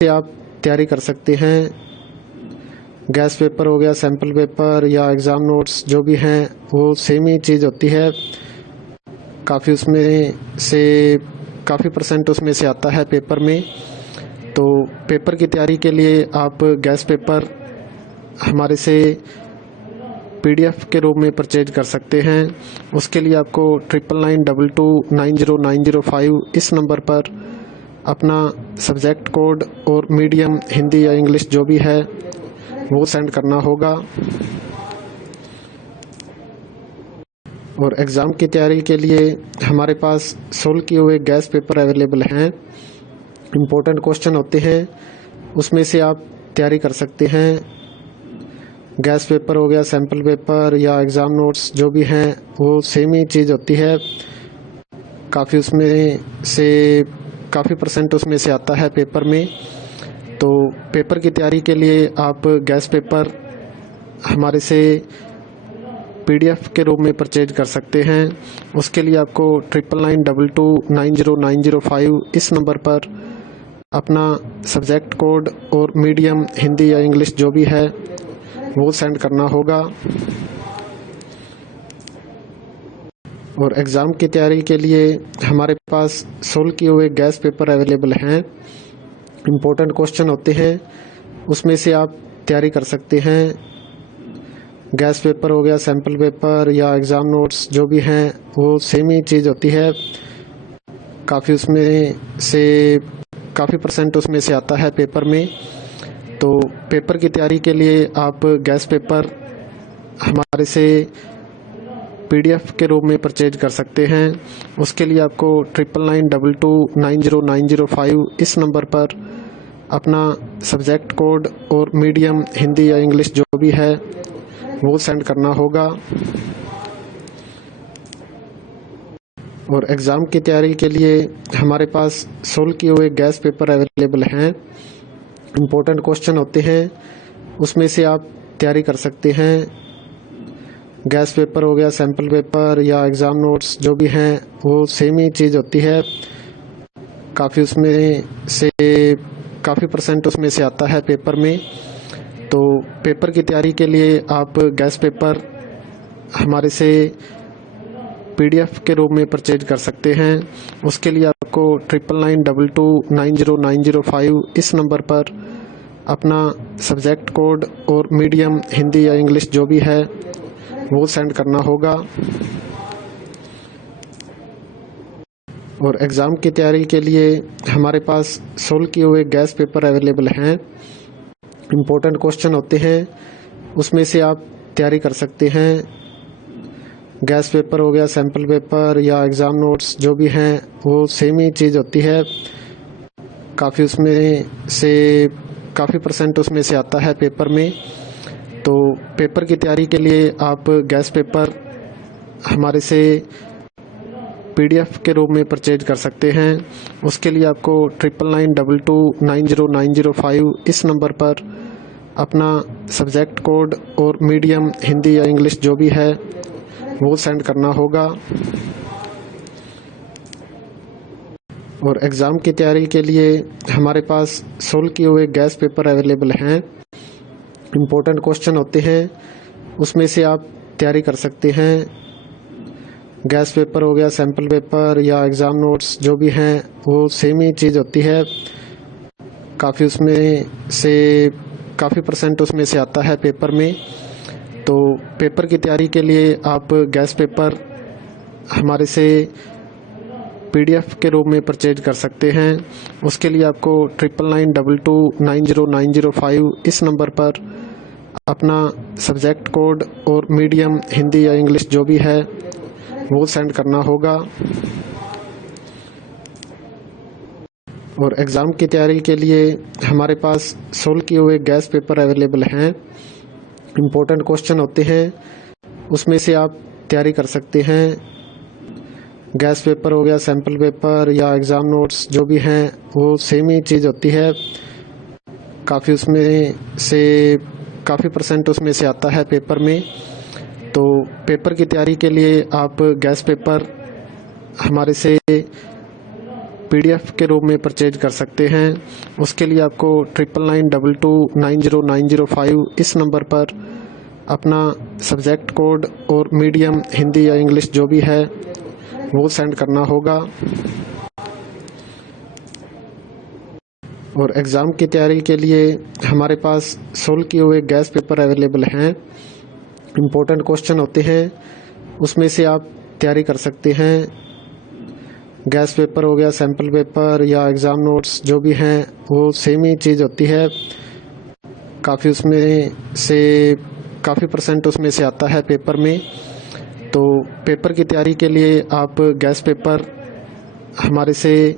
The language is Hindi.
से आप तैयारी कर सकते हैं। गैस पेपर हो गया, सैम्पल पेपर या एग्ज़ाम नोट्स जो भी हैं वो सेम ही चीज़ होती है। काफ़ी उसमें से काफ़ी परसेंट उसमें से आता है पेपर में। तो पेपर की तैयारी के लिए आप गैस पेपर हमारे से PDF के रूप में परचेज कर सकते हैं। उसके लिए आपको 9992290905 इस नंबर पर अपना सब्जेक्ट कोड और मीडियम हिंदी या इंग्लिश जो भी है वो सेंड करना होगा। और एग्ज़ाम की तैयारी के लिए हमारे पास सोल्व किए हुए गैस पेपर अवेलेबल हैं। इम्पोर्टेंट क्वेश्चन होते हैं, उसमें से आप तैयारी कर सकते हैं। गैस पेपर हो गया, सैम्पल पेपर या एग्ज़ाम नोट्स जो भी हैं वो सेम ही चीज़ होती है। काफ़ी उसमें से काफ़ी परसेंट उसमें से आता है पेपर में। तो पेपर की तैयारी के लिए आप गैस पेपर हमारे से PDF के रूप में परचेज कर सकते हैं। उसके लिए आपको 9992290905 इस नंबर पर अपना सब्जेक्ट कोड और मीडियम हिंदी या इंग्लिश जो भी है वो सेंड करना होगा। और एग्ज़ाम की तैयारी के लिए हमारे पास सोल्व किए हुए गैस पेपर अवेलेबल हैं। इम्पोर्टेंट क्वेश्चन होते हैं, उसमें से आप तैयारी कर सकते हैं। गैस पेपर हो गया, सैम्पल पेपर या एग्ज़ाम नोट्स जो भी हैं वो सेम ही चीज़ होती है। काफ़ी उसमें से काफ़ी परसेंट उसमें से आता है पेपर में। तो पेपर की तैयारी के लिए आप गैस पेपर हमारे से PDF के रूप में परचेज कर सकते हैं। उसके लिए आपको 9992290905 इस नंबर पर अपना सब्जेक्ट कोड और मीडियम हिंदी या इंग्लिश जो भी है वो सेंड करना होगा। और एग्ज़ाम की तैयारी के लिए हमारे पास सोल्व किए हुए गैस पेपर अवेलेबल हैं। इम्पोर्टेंट क्वेश्चन होते हैं, उसमें से आप तैयारी कर सकते हैं। गैस पेपर हो गया, सैम्पल पेपर या एग्ज़ाम नोट्स जो भी हैं वो सेम ही चीज़ होती है। काफ़ी उसमें से काफ़ी परसेंट उसमें से आता है पेपर में। तो पेपर की तैयारी के लिए आप गैस पेपर हमारे से PDF के रूप में परचेज कर सकते हैं। उसके लिए आपको 9992290905 इस नंबर पर अपना सब्जेक्ट कोड और मीडियम हिंदी या इंग्लिश जो भी है वो सेंड करना होगा। और एग्ज़ाम की तैयारी के लिए हमारे पास सोल्व किए हुए गैस पेपर अवेलेबल हैं। इम्पोर्टेंट क्वेश्चन होते हैं, उसमें से आप तैयारी कर सकते हैं। गैस पेपर हो गया, सैम्पल पेपर या एग्ज़ाम नोट्स जो भी हैं वो सेम ही चीज़ होती है। काफ़ी उसमें से काफ़ी परसेंट उसमें से आता है पेपर में। तो पेपर की तैयारी के लिए आप गैस पेपर हमारे से PDF के रूप में परचेज कर सकते हैं। उसके लिए आपको 9992290905 इस नंबर पर अपना सब्जेक्ट कोड और मीडियम हिंदी या इंग्लिश जो भी है वो सेंड करना होगा। और एग्ज़ाम की तैयारी के लिए हमारे पास सोल्व किए हुए गैस पेपर अवेलेबल हैं। इम्पोर्टेंट क्वेश्चन होते हैं, उसमें से आप तैयारी कर सकते हैं। गैस पेपर हो गया, सैम्पल पेपर या एग्ज़ाम नोट्स जो भी हैं वो सेम ही चीज़ होती है। काफ़ी उसमें से काफ़ी परसेंट उसमें से आता है पेपर में। तो पेपर की तैयारी के लिए आप गैस पेपर हमारे से PDF के रूप में परचेज कर सकते हैं। उसके लिए आपको 9992290905 इस नंबर पर अपना सब्जेक्ट कोड और मीडियम हिंदी या इंग्लिश जो भी है वो सेंड करना होगा। और एग्ज़ाम की तैयारी के लिए हमारे पास सोल्व किए हुए गैस पेपर अवेलेबल हैं। इम्पोर्टेंट क्वेश्चन होते हैं, उसमें से आप तैयारी कर सकते हैं। गैस पेपर हो गया, सैम्पल पेपर या एग्ज़ाम नोट्स जो भी हैं वो सेम ही चीज़ होती है। काफ़ी उसमें से काफ़ी परसेंट उसमें से आता है पेपर में। तो पेपर की तैयारी के लिए आप गैस पेपर हमारे से PDF के रूप में परचेज कर सकते हैं। उसके लिए आपको 9992290905 इस नंबर पर अपना सब्जेक्ट कोड और मीडियम हिंदी या इंग्लिश जो भी है वो सेंड करना होगा। और एग्ज़ाम की तैयारी के लिए हमारे पास सोल्व किए हुए गैस पेपर अवेलेबल हैं। इम्पोर्टेंट क्वेश्चन होते हैं, उसमें से आप तैयारी कर सकते हैं। गैस पेपर हो गया, सैम्पल पेपर या एग्ज़ाम नोट्स जो भी हैं वो सेम ही चीज़ होती है। काफ़ी परसेंट उसमें से आता है पेपर में। तो पेपर की तैयारी के लिए आप गैस पेपर हमारे से